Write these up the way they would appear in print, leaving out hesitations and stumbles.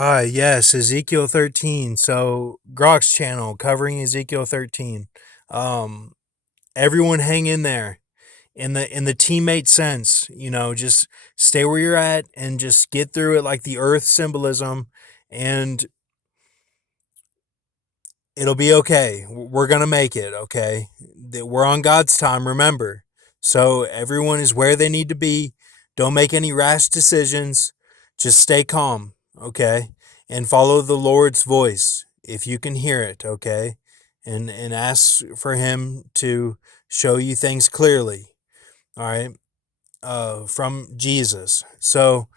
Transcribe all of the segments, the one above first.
Hi, yes, Ezekiel 13. So, Grok's channel covering Ezekiel 13. Um, Everyone hang in there in the teammate sense, just stay where you're at and just get through it like the earth symbolism, and it'll be okay. We're going to make it, okay? We're on God's time, remember. So, everyone is where they need to be. Don't make any rash decisions. Just stay calm, okay? And follow the Lord's voice if you can hear it, okay? And ask for him to show you things clearly, all right? From Jesus. So,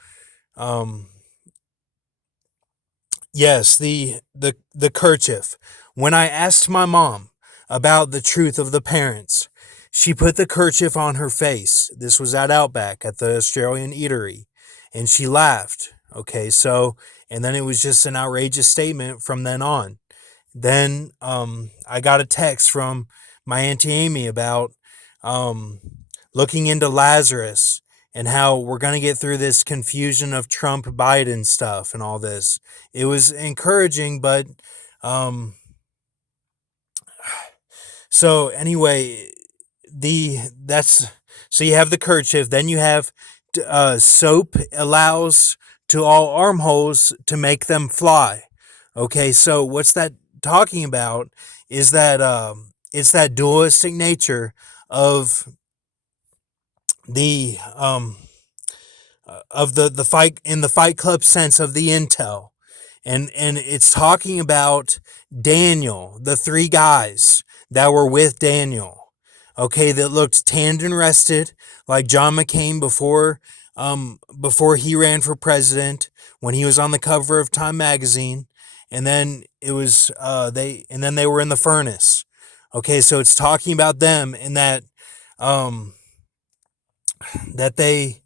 um yes, the kerchief. When I asked my mom about the truth of the parents, she put the kerchief on her face. This was at Outback at the Australian eatery, and she laughed. Okay, so and then it was just an outrageous statement from then on. Then I got a text from my Auntie Amy about um, looking into Lazarus and how we're going to get through this confusion of Trump Biden stuff and all this. It was encouraging, but um, so anyway, the that's so you have the kerchief, then you have soap allows to all armholes to make them fly. Okay, so what's that talking about is that it's that dualistic nature of the fight in the Fight Club sense of the intel, and it's talking about Daniel, the three guys that were with Daniel, okay, that looked tanned and rested like John McCain before he ran for president, when he was on the cover of Time magazine, and then it was they were in the furnace. Okay, so it's talking about them and um that they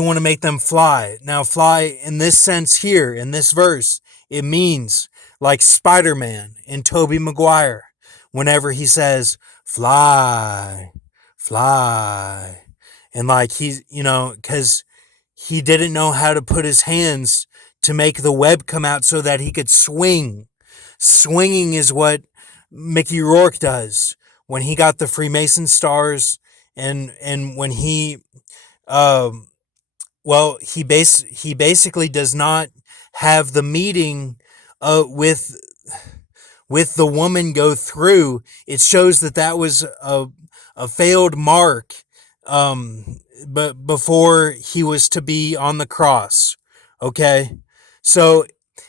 want to make them fly. Now, fly in this sense here, in this verse, it means like Spider Man and Tobey Maguire, whenever he says, fly, fly. And like he's, because he didn't know how to put his hands to make the web come out so that he could swing. Swinging is what Mickey Rourke does when he got the Freemason stars, and when he um he basically does not have the meeting with the woman go through. It shows that that was a failed mark, but before he was to be on the cross. Okay, so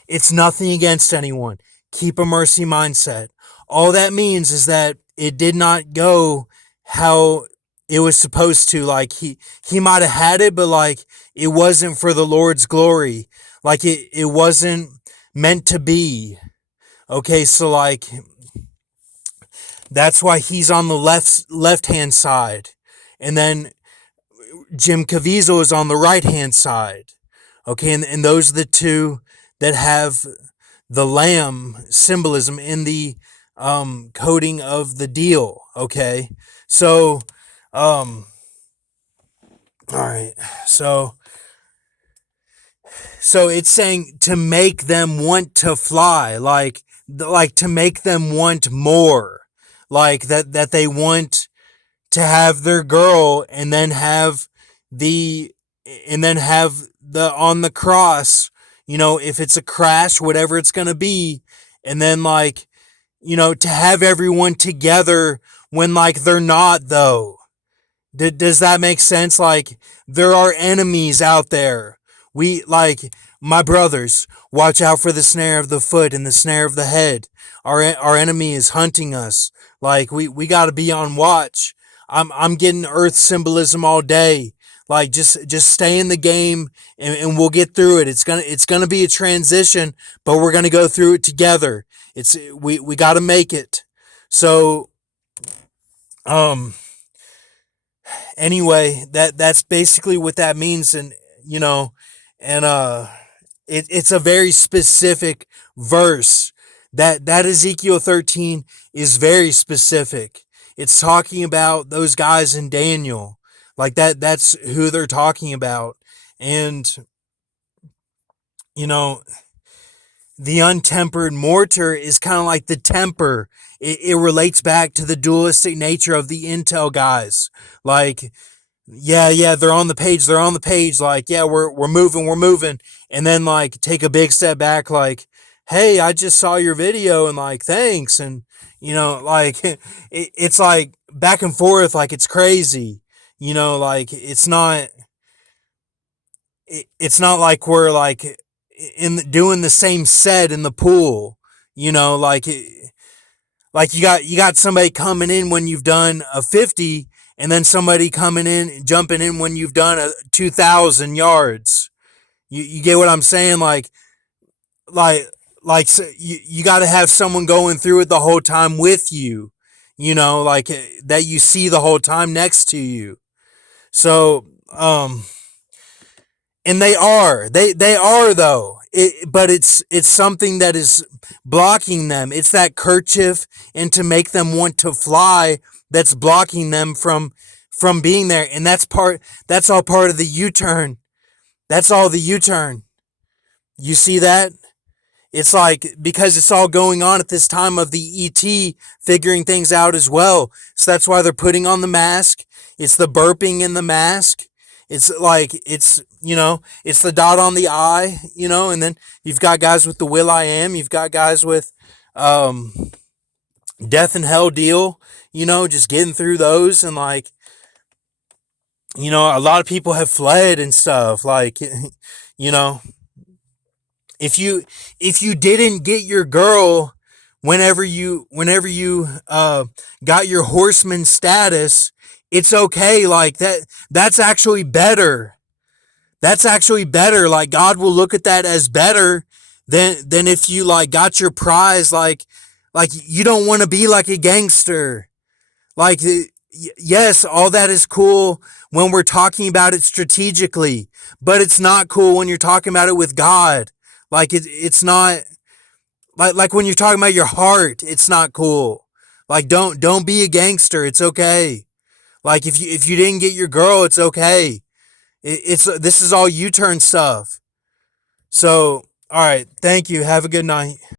it's nothing against anyone. Keep a mercy mindset. All that means is that it did not go how it was supposed to. Like he might have had it, but like it wasn't for the Lord's glory. Like it wasn't meant to be. Okay, so like that's why he's on the left hand side, and then Jim Caviezel is on the right hand side. Okay, and those are the two that have the lamb symbolism in the coding of the deal. Okay, so um, all right, so it's saying to make them want to fly, like to make them want more, like that they want to have their girl, the and then have the on the cross, if it's a crash, whatever it's going to be, and then like, to have everyone together when like they're not, though. Does that make sense? Like, there are enemies out there. We, like, my brothers, watch out for the snare of the foot and the snare of the head. Our enemy is hunting us. Like, we got to be on watch. I'm getting earth symbolism all day. Like, just stay in the game, and we'll get through it. It's gonna be a transition, but we're gonna go through it together. We got to make it. So um anyway, that's basically what that means. And and it's a very specific verse. That Ezekiel 13 is very specific. It's talking about those guys in Daniel, like that's who they're talking about. And you know, the untempered mortar is kind of like the temper. It relates back to the dualistic nature of the intel guys. Like, yeah, they're on the page, they're on the page. Like, yeah, we're moving, we're moving, and then like take a big step back. Like, hey, I just saw your video, and like, thanks, and like it's like back and forth, like it's crazy. Like it's not like we're like in doing the same set in the pool. Like like you got somebody coming in when you've done a 50, and then somebody coming in jumping in when you've done a 2,000 yards. You get what I'm saying? Like so you got to have someone going through it the whole time with you. Like that you see the whole time next to you. So and they are though, but it's something that is blocking them. It's that kerchief, and to make them want to fly, that's blocking them from being there. And that's all part of the U-turn. That's all the U-turn. You see that? It's like, because it's all going on at this time of the ET figuring things out as well. So that's why they're putting on the mask. It's the burping in the mask. It's like, it's the dot on the I, and then you've got guys with the Will I Am. You've got guys with Death and Hell Deal, just getting through those. And like, a lot of people have fled and stuff. Like, you know, if you didn't get your girl whenever you got your horseman status, it's okay. Like that's actually better. That's actually better. Like, God will look at that as better than if you like got your prize. Like you don't want to be like a gangster. Like, yes, all that is cool when we're talking about it strategically, but it's not cool when you're talking about it with God. Like it's not like when you're talking about your heart, it's not cool. Like, don't be a gangster. It's okay. Like, if you didn't get your girl, it's okay. It's this is all U-turn stuff. So, all right, thank you. Have a good night.